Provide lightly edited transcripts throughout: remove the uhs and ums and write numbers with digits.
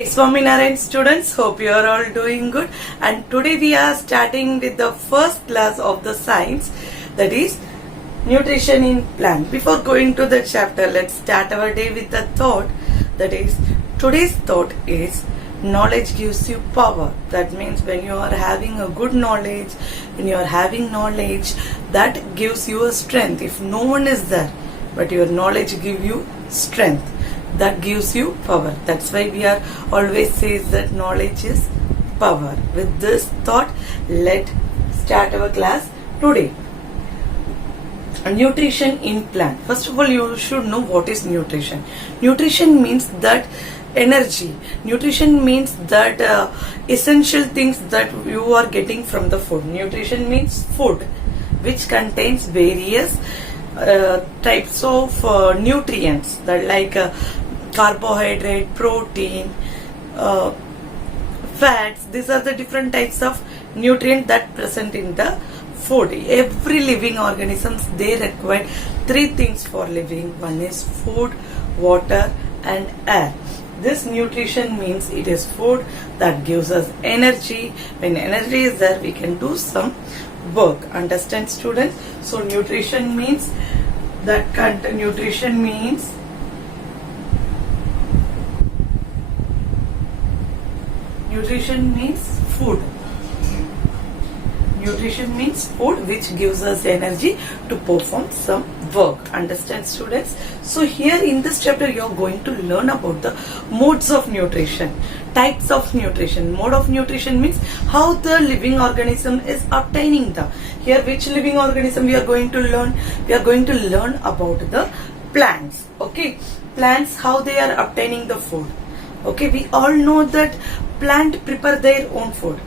Swaminarayan students, hope you are all doing good, and today we are starting with the first class of the science, that is nutrition in plant. Before going to the chapter, let's start our day with the thought, that is today's thought is knowledge gives you power. That means when you are having a good knowledge, when you are having knowledge, that gives you a strength. If no one is there, but your knowledge give you strength, that gives you power. That's why we are always says that knowledge is power. With this thought, let's start our class today. Nutrition in plant. First of all, you should know what is nutrition. Nutrition means that energy. Nutrition means that essential things that you are getting from the food. Nutrition means food which contains various types of nutrients, that like carbohydrate, protein, fats. These are the different types of nutrients that present in the food. Every living organisms, they require three things for living. One is food, water and air. This nutrition means it is food that gives us energy. When energy is there, we can do some work. Understand, students? So nutrition means nutrition means food. Nutrition means food which gives us energy to perform some work. Understand, students? So here in this chapter you are going to learn about the modes of nutrition, types of nutrition. Mode of nutrition means how the living organism is obtaining the. Here which living organism we are going to learn? We are going to learn about the plants. Okay, plants, how they are obtaining the food. Okay, we all know that plant prepare their own food.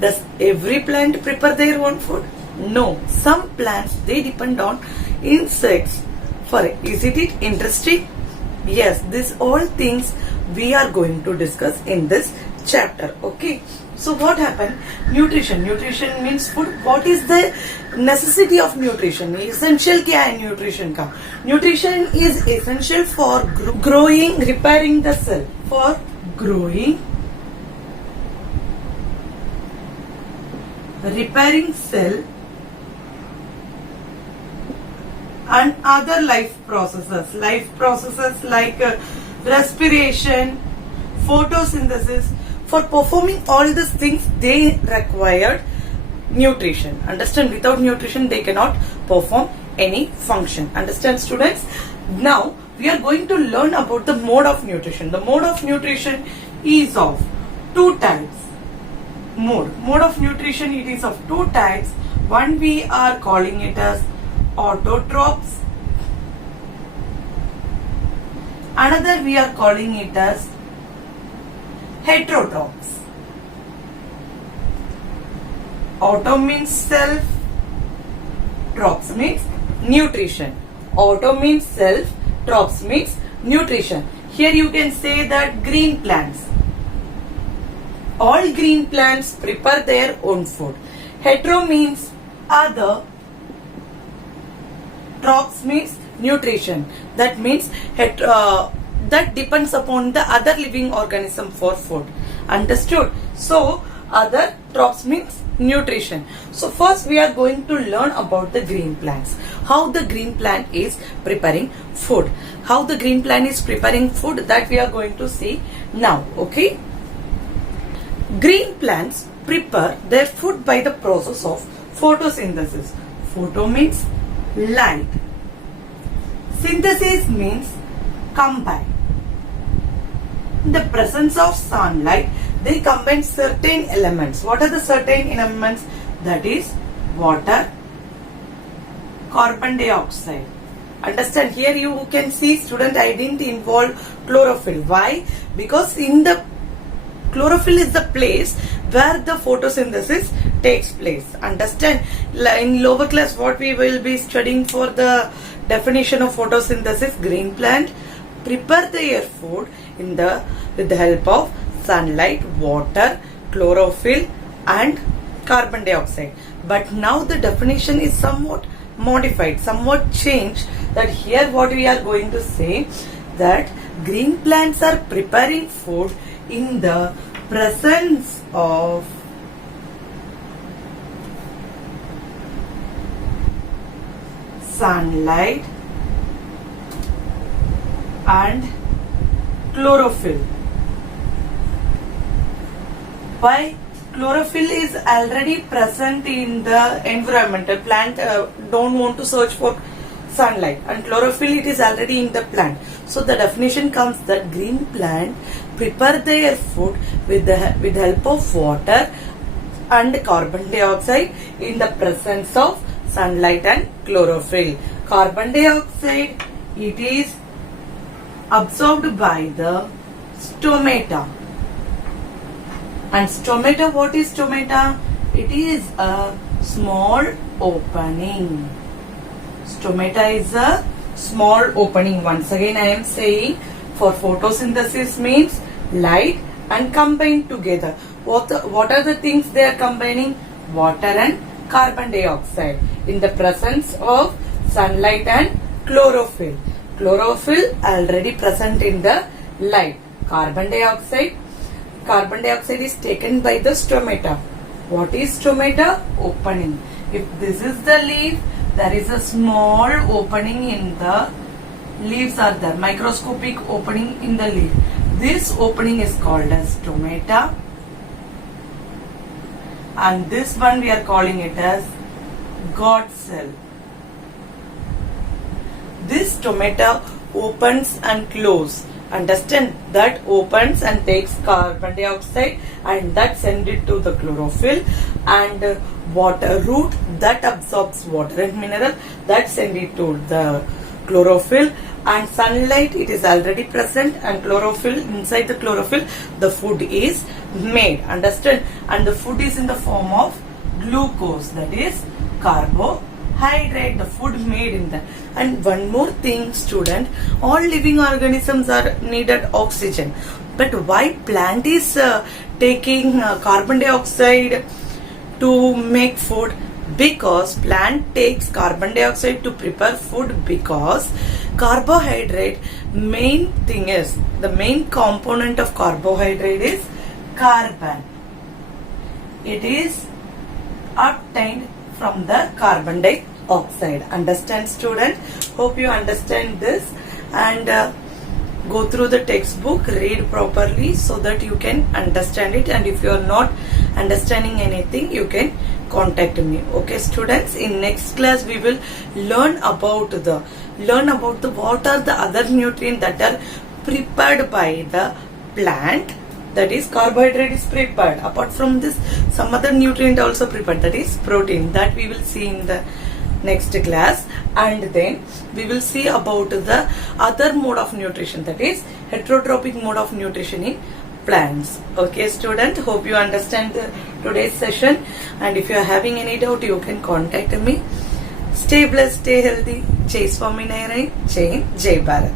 Does every plant prepare their own food? No. Some plants, they depend on insects. Is it interesting? Yes, these all things we are going to discuss in this chapter. Okay. So what happened? Nutrition. Nutrition means food. What is the necessity of nutrition? Essential क्या है nutrition का? Nutrition is essential for growing, repairing the cell. For growing, repairing cell and other life processes like respiration, photosynthesis. For performing all these things, they required nutrition. Understand? Without nutrition, they cannot perform any function. Understand, students? Now we are going to learn about the mode of nutrition. The mode of nutrition is of two types. Mode of nutrition, it is of two types. One we are calling it as autotrophs. Another we are calling it as heterotrophs. Auto means self, trophs means nutrition. Auto means self, trophs means nutrition. Here you can say that green plants. All green plants prepare their own food. Hetero means other. Trophs means nutrition. That means that depends upon the other living organism for food. Understood? So other trophs means nutrition. So first we are going to learn about the green plants. How the green plant is preparing food. How the green plant is preparing food, that we are going to see now. Okay? Green plants prepare their food by the process of photosynthesis. Photo means light. Synthesis means combine. In the presence of sunlight, they combine certain elements. What are the certain elements? That is water, carbon dioxide. Understand? Here you can see, student, I didn't involve chlorophyll. Why? Because in the chlorophyll is the place where the photosynthesis takes place. Understand? In lower class, what we will be studying for the definition of photosynthesis, green plant prepare their food with the help of sunlight, water, chlorophyll and carbon dioxide. But now the definition is somewhat modified, somewhat changed. That here what we are going to say, that green plants are preparing food in the presence of sunlight and chlorophyll. Why? Chlorophyll is already present in the environment. The plant don't want to search for sunlight, and chlorophyll it is already in the plant. So the definition comes that green plant prepare their food with the help of water and carbon dioxide in the presence of sunlight and chlorophyll. Carbon dioxide it is absorbed by the stomata. And stomata, what is stomata? It is a small opening. Stomata is a small opening. Once again I am saying, for photosynthesis means light and combined together. What are the things they are combining? Water and carbon dioxide in the presence of sunlight and chlorophyll. Chlorophyll already present in the light. Carbon dioxide is taken by the stomata. What is stomata? Opening. If this is the leaf, there is a small opening in the leaves are there, microscopic opening in the leaf. This opening is called as stomata, and this one we are calling it as God cell. This stomata opens and closes. Understand that opens and takes carbon dioxide and that send it to the chlorophyll, and water root that absorbs water and mineral that send it to the chlorophyll, and sunlight it is already present, and chlorophyll, inside the chlorophyll the food is made. Understand? And the food is in the form of glucose, that is carbohydrate, the food made in that. And one more thing, student, all living organisms are needed oxygen, but why plant is taking carbon dioxide to make food? Because plant takes carbon dioxide to prepare food, because carbohydrate, main thing is, the main component of carbohydrate is carbon. It is obtained from the carbon dioxide. Understand, student? Hope you understand this, and go through the textbook, read properly so that you can understand it, and if you are not understanding anything you can contact me. Okay, students, in next class we will learn about the what are the other nutrients that are prepared by the plant. That is, carbohydrate is prepared. Apart from this, some other nutrient also prepared, that is protein. That we will see in the next class, and then we will see about the other mode of nutrition, that is heterotrophic mode of nutrition in plants. Okay, student, hope you understand today's session, and if you are having any doubt you can contact me. Stay blessed, stay healthy. Jai Swaminarayan, Jai Hind, Jai Bharat.